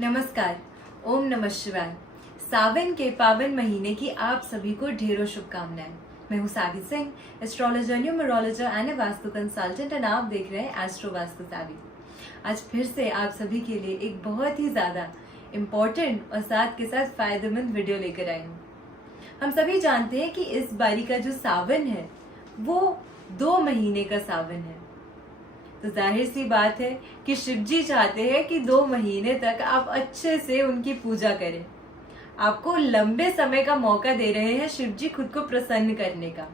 नमस्कार। ओम नमः शिवाय। सावन के पावन महीने की आप सभी को ढेरों शुभकामनाएं। मैं हूँ Saavi Singh, astrologer, numerologer and vastu consultant, और आप देख रहे हैं एस्ट्रो वास्तु सावी। आज फिर से आप सभी के लिए एक बहुत ही ज्यादा इम्पोर्टेंट और साथ के साथ फायदेमंद वीडियो लेकर आई हूँ। हम सभी जानते हैं कि इस बारी का जो सावन है वो 2 महीने का सावन है। तो जाहिर सी बात है कि शिव जी चाहते हैं कि 2 महीने तक आप अच्छे से उनकी पूजा करें। आपको लंबे समय का मौका दे रहे हैं शिव जी खुद को प्रसन्न करने का।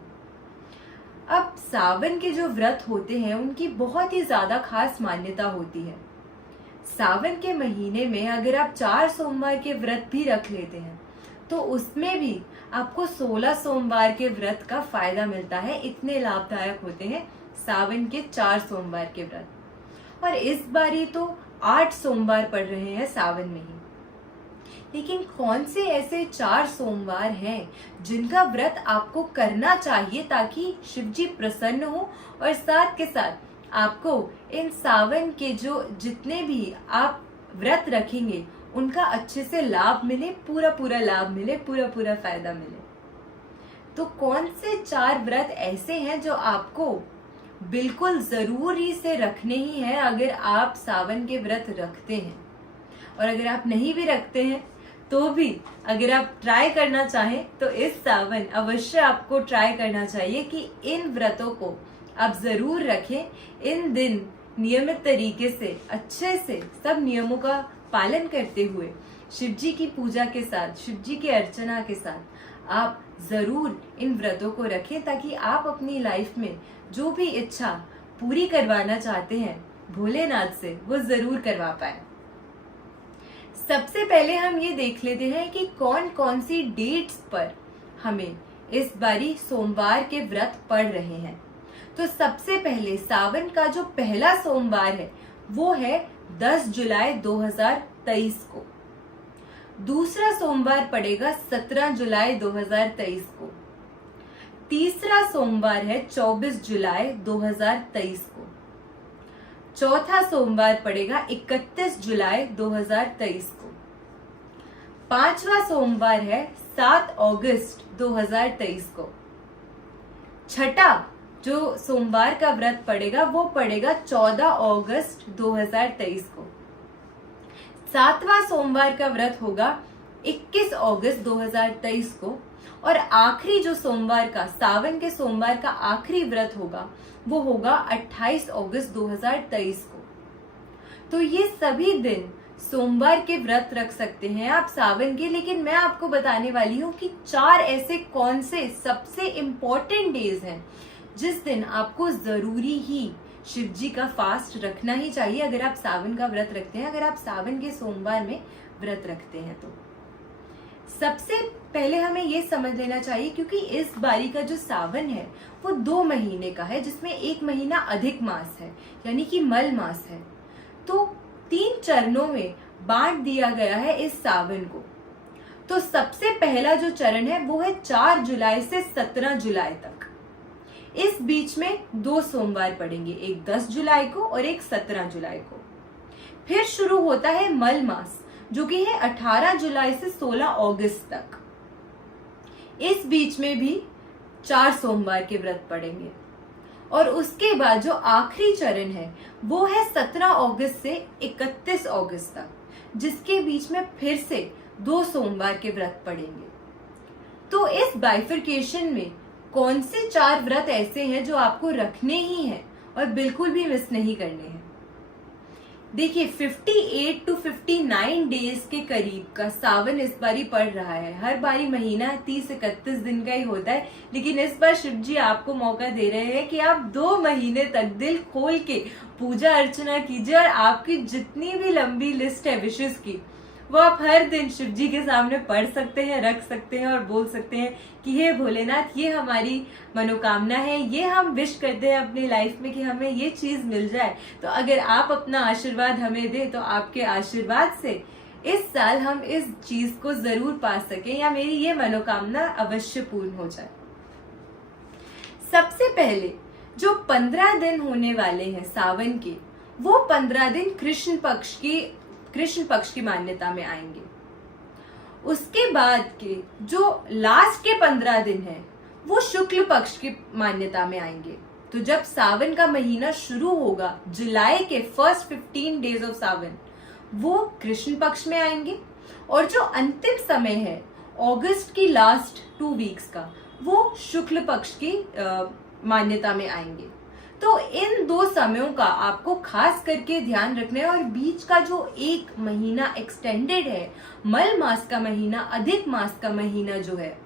अब सावन के जो व्रत होते हैं उनकी बहुत ही ज्यादा खास मान्यता होती है। सावन के महीने में अगर आप 4 सोमवार के व्रत भी रख लेते हैं तो उसमें भी आपको 16 सोमवार के व्रत का फायदा मिलता है। इतने लाभदायक होते हैं सावन के 4 सोमवार के व्रत। और इस बारी तो 8 सोमवार पड़ रहे हैं सावन में ही। लेकिन कौन से ऐसे 4 सोमवार हैं जिनका व्रत आपको करना चाहिए ताकि शिव जी प्रसन्न हो और साथ के साथ आपको इन सावन के जो जितने भी आप व्रत रखेंगे उनका अच्छे से लाभ मिले, पूरा लाभ मिले, पूरा फायदा मिले। तो कौन से 4 व्रत ऐसे हैं जो आपको बिल्कुल जरूरी से रखने ही है अगर आप सावन के व्रत रखते हैं। और अगर आप नहीं भी रखते हैं तो भी अगर आप ट्राई करना चाहें तो इस सावन अवश्य आपको ट्राई करना चाहिए कि इन व्रतों को आप जरूर रखें। इन दिन नियमित तरीके से अच्छे से सब नियमों का पालन करते हुए शिव जी की पूजा के साथ, शिव जी की अर्चना के साथ आप जरूर इन व्रतों को रखें ताकि आप अपनी लाइफ में जो भी इच्छा पूरी करवाना चाहते हैं भोलेनाथ से वो जरूर करवा पाए। सबसे पहले हम ये देख लेते हैं कि कौन कौन सी डेट्स पर हमें इस बारी सोमवार के व्रत पड़ रहे हैं। तो सबसे पहले सावन का जो पहला सोमवार है वो है 10 जुलाई 2023 को। दूसरा सोमवार पड़ेगा 17 जुलाई 2023 को। तीसरा सोमवार है 24 जुलाई 2023 को। चौथा सोमवार पड़ेगा 31 जुलाई 2023 को। पांचवा सोमवार है 7 अगस्त 2023 को। छठा जो सोमवार का व्रत पड़ेगा वो पड़ेगा 14 अगस्त 2023 को। सातवां सोमवार का व्रत होगा 21 अगस्त 2023 को। और आखिरी जो सोमवार का, सावन के सोमवार का आखिरी व्रत होगा वो होगा 28 अगस्त 2023 को। तो ये सभी दिन सोमवार के व्रत रख सकते हैं आप सावन के। लेकिन मैं आपको बताने वाली हूँ कि 4 ऐसे कौन से सबसे इम्पोर्टेंट डेज हैं जिस दिन आपको जरूरी ही शिव जी का फास्ट रखना ही चाहिए अगर आप सावन का व्रत रखते हैं, अगर आप सावन के सोमवार में व्रत रखते हैं। तो सबसे पहले हमें ये समझ लेना चाहिए क्योंकि इस बारी का जो सावन है वो 2 महीने का है जिसमें 1 महीना अधिक मास है यानी कि मल मास है। तो 3 चरणों में बांट दिया गया है इस सावन को। तो सबसे पहला जो चरण है वो है 4 जुलाई से 17 जुलाई तक। इस बीच में 2 सोमवार पड़ेंगे, एक 10 जुलाई को और एक 17 जुलाई को। फिर शुरू होता है मल मास जो कि है 18 जुलाई से 16 अगस्त तक। इस बीच में भी 4 सोमवार के व्रत पड़ेंगे। और उसके बाद जो आखिरी चरण है वो है 17 अगस्त से 31 अगस्त तक, जिसके बीच में फिर से 2 सोमवार के व्रत पड़ेंगे। तो इस बाइफरकेशन में कौन से 4 व्रत ऐसे हैं जो आपको रखने ही हैं और बिल्कुल भी मिस नहीं करने हैं। देखिए 58 to 59 डेज के करीब का सावन इस बारी पड़ रहा है। हर बारी महीना 30-31 दिन का ही होता है, लेकिन इस बार शिव जी आपको मौका दे रहे हैं कि आप 2 महीने तक दिल खोल के पूजा अर्चना कीजिए और आपकी जितनी भी लंबी लिस्ट है विशेष की वो आप हर दिन शिव जी के सामने पढ़ सकते हैं, रख सकते हैं और बोल सकते हैं कि हे भोलेनाथ, ये हमारी मनोकामना है, ये हम विश करते हैं अपनी लाइफ में कि हमें ये चीज मिल जाए। तो अगर आप अपना आशीर्वाद हमें दें तो आपके आशीर्वाद से इस साल हम इस चीज को जरूर पा सकें या मेरी ये मनोकामना अवश्य पूर्ण हो जाए। सबसे पहले जो 15 दिन होने वाले हैं सावन के, वो 15 दिन कृष्ण पक्ष की कृष्ण पक्ष की मान्यता में आएंगे। उसके बाद के जो लास्ट के 15 दिन है वो शुक्ल पक्ष की मान्यता में आएंगे। तो जब सावन का महीना शुरू होगा, जुलाई के फर्स्ट 15 डेज ऑफ सावन वो कृष्ण पक्ष में आएंगे, और जो अंतिम समय है अगस्त की लास्ट 2 वीक्स का वो शुक्ल पक्ष की मान्यता में आएंगे। तो इन 2 समयों का आपको खास करके ध्यान रखना है। और बीच का जो 1 महीना एक्सटेंडेड है, मल मास का महीना, अधिक मास का महीना जो है,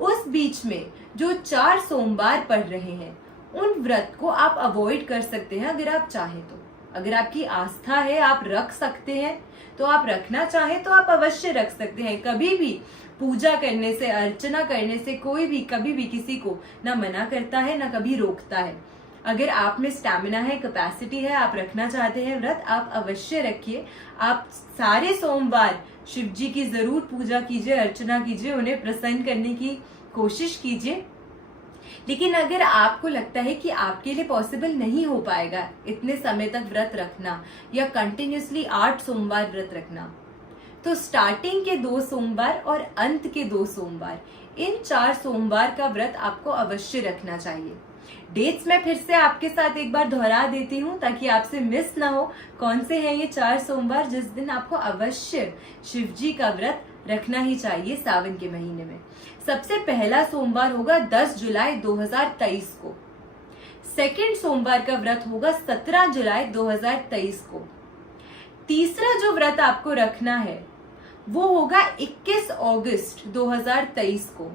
उस बीच में जो 4 सोमवार पड़ रहे हैं उन व्रत को आप अवॉइड कर सकते हैं अगर आप चाहें तो। अगर आपकी आस्था है, आप रख सकते हैं, तो आप रखना चाहें तो आप अवश्य रख सकते हैं। कभी भी पूजा करने से, अर्चना करने से कोई भी कभी भी किसी को ना मना करता है ना कभी रोकता है। अगर आप में स्टैमिना है, कैपेसिटी है, आप रखना चाहते हैं व्रत, आप अवश्य रखिए। आप सारे सोमवार शिव जी की जरूर पूजा कीजिए, अर्चना कीजिए, उन्हें प्रसन्न करने की कोशिश कीजिए। लेकिन अगर आपको लगता है कि आपके लिए पॉसिबल नहीं हो पाएगा इतने समय तक व्रत रखना या कंटिन्यूसली 8 सोमवार व्रत रखना, तो स्टार्टिंग के 2 सोमवार और अंत के 2 सोमवार, इन 4 सोमवार का व्रत आपको अवश्य रखना चाहिए। डेट्स मैं फिर से आपके साथ एक बार दोहरा देती हूँ ताकि आपसे मिस ना हो कौन से हैं ये 4 सोमवार जिस दिन आपको अवश्य शिव जी का व्रत रखना ही चाहिए सावन के महीने में। सबसे पहला सोमवार होगा 10 जुलाई 2023 को। सेकंड सोमवार का व्रत होगा 17 जुलाई 2023 को। तीसरा जो व्रत आपको रखना है वो होगा 21 अगस्त 2023 को।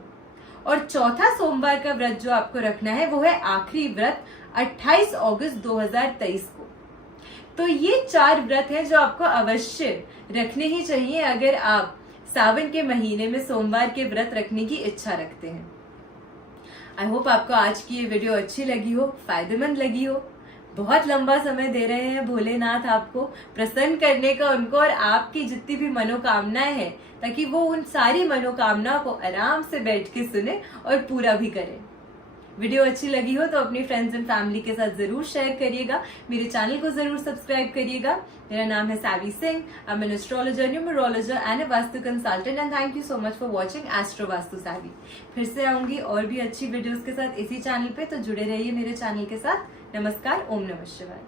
और चौथा सोमवार का व्रत जो आपको रखना है वो है आखिरी व्रत 28 अगस्त 2023 को। तो ये 4 व्रत हैं जो आपको अवश्य रखने ही चाहिए अगर आप सावन के महीने में सोमवार के व्रत रखने की इच्छा रखते हैं। आई होप आपको आज की ये वीडियो अच्छी लगी हो, फायदेमंद लगी हो। बहुत लंबा समय दे रहे हैं भोलेनाथ आपको प्रसन्न करने का उनको, और आपकी जितनी भी मनोकामनाएं हैं ताकि वो उन सारी मनोकामनाओं को आराम से बैठ के सुने और पूरा भी करें। वीडियो अच्छी लगी हो तो अपनी फ्रेंड्स एंड फैमिली के साथ जरूर शेयर करिएगा। मेरे चैनल को जरूर सब्सक्राइब करिएगा। मेरा नाम है Saavi Singh. I am an astrologer, numerologer and a vastu consultant, and thank you so much for watching Astro Vastu Saavi. फिर से आऊंगी और भी अच्छी वीडियोस के साथ इसी चैनल पे, तो जुड़े रहिए मेरे चैनल के साथ। नमस्कार, ओम नमः शिवाय।